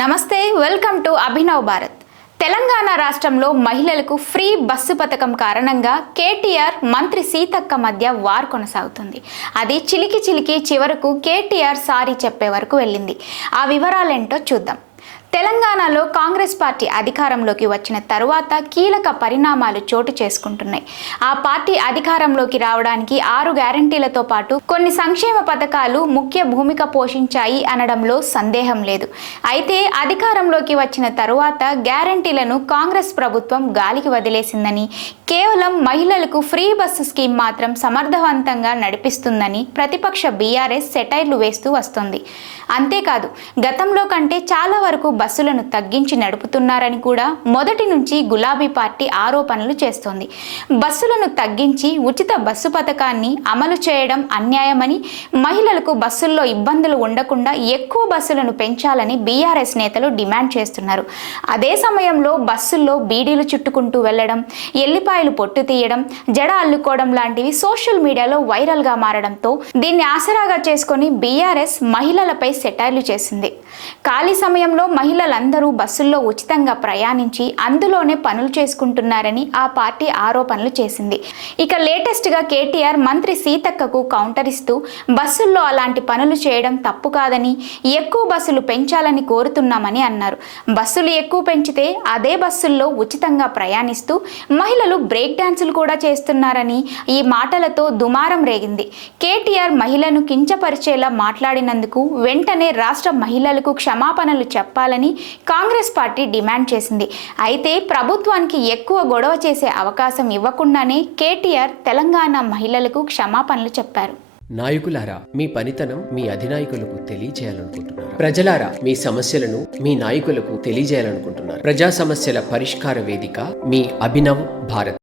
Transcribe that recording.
నమస్తే, welcome to Abhinav Bharat. Telangana రాష్ట్రంలో మహిళలకు ఫ్రీ బస్సు పథకం కారణంగా కేటీఆర్ మంత్రి సీతక్క మధ్య వార్ కొనసాగుతుంది. అది చిలికి చివరకు కేటీఆర్ సారీ చెప్పే వరకు వెళ్ళింది. ఆ వివరాలేంటో చూద్దాం. తెలంగాణలో కాంగ్రెస్ పార్టీ అధికారంలోకి వచ్చిన తరువాత కీలక పరిణామాలు చోటు చేసుకుంటున్నాయి. ఆ పార్టీ అధికారంలోకి రావడానికి 6 గ్యారంటీలతో పాటు కొన్ని సంక్షేమ పథకాలు ముఖ్య భూమిక పోషించాయి అనడంలో సందేహం లేదు. అయితే అధికారంలోకి వచ్చిన తరువాత గ్యారంటీలను కాంగ్రెస్ ప్రభుత్వం గాలికి వదిలేసిందని, కేవలం మహిళలకు ఫ్రీ బస్సు స్కీమ్ మాత్రం సమర్థవంతంగా నడిపిస్తుందని ప్రతిపక్ష బీఆర్ఎస్ సెటైర్లు వేస్తూ వస్తోంది. అంతేకాదు, గతంలో కంటే చాలా వరకు బస్సులను తగ్గించి నడుపుతున్నారని కూడా మొదటి నుంచి గులాబీ పార్టీ ఆరోపణలు చేస్తోంది. బస్సులను తగ్గించి ఉచిత బస్సు పథకాన్ని అమలు చేయడం అన్యాయమని, మహిళలకు బస్సుల్లో ఇబ్బందులు ఉండకుండా ఎక్కువ బస్సులను పెంచాలని బీఆర్ఎస్ నేతలు డిమాండ్ చేస్తున్నారు. అదే సమయంలో బస్సుల్లో బీడీలు చుట్టుకుంటూ వెళ్లడం, ఎల్లిపాయలు పొట్టు తీయడం, జడ అల్లుకోవడం లాంటివి సోషల్ మీడియాలో వైరల్గా మారడంతో దీన్ని ఆసరాగా చేసుకొని బీఆర్ఎస్ మహిళలపై సెటైర్లు చేసింది. ఖాళీ సమయంలో మహిళలందరూ బస్సుల్లో ఉచితంగా ప్రయాణించి అందులోనే పనులు చేసుకుంటున్నారని ఆ పార్టీ ఆరోపణలు చేసింది. ఇక లేటెస్ట్గా కేటీఆర్ మంత్రి సీతక్కకు కౌంటర్ ఇస్తూ బస్సుల్లో అలాంటి పనులు చేయడం తప్పు కాదని, ఎక్కువ బస్సులు పెంచాలని కోరుతున్నామని అన్నారు. బస్సులు ఎక్కువ పెంచితే అదే బస్సుల్లో ఉచితంగా ప్రయాణిస్తూ మహిళలు బ్రేక్ డాన్సులు కూడా చేస్తున్నారని ఈ మాటలతో దుమారం రేగింది. కేటీఆర్ మహిళను కించపరిచేలా మాట్లాడినందుకు వెంటనే రాష్ట్ర మహిళలకు క్షమాపణలు చెప్పాలని కాంగ్రెస్ పార్టీ డిమాండ్ చేసింది. అయితే ప్రభుత్వానికి ఎక్కువ గొడవ చేసే అవకాశం ఇవ్వకుండానే కేటీఆర్ తెలంగాణ మహిళలకు క్షమాపణలు చెప్పారు. నాయకులారా, మీ పనితనం మీ అధినాయకులకు తెలియజేయాలనుకుంటున్నారు. ప్రజలారా, మీ సమస్యలను మీ నాయకులకు తెలియజేయాలనుకుంటున్నారు. ప్రజా సమస్యల పరిష్కార వేదిక మీ అభినవ్ భారత్.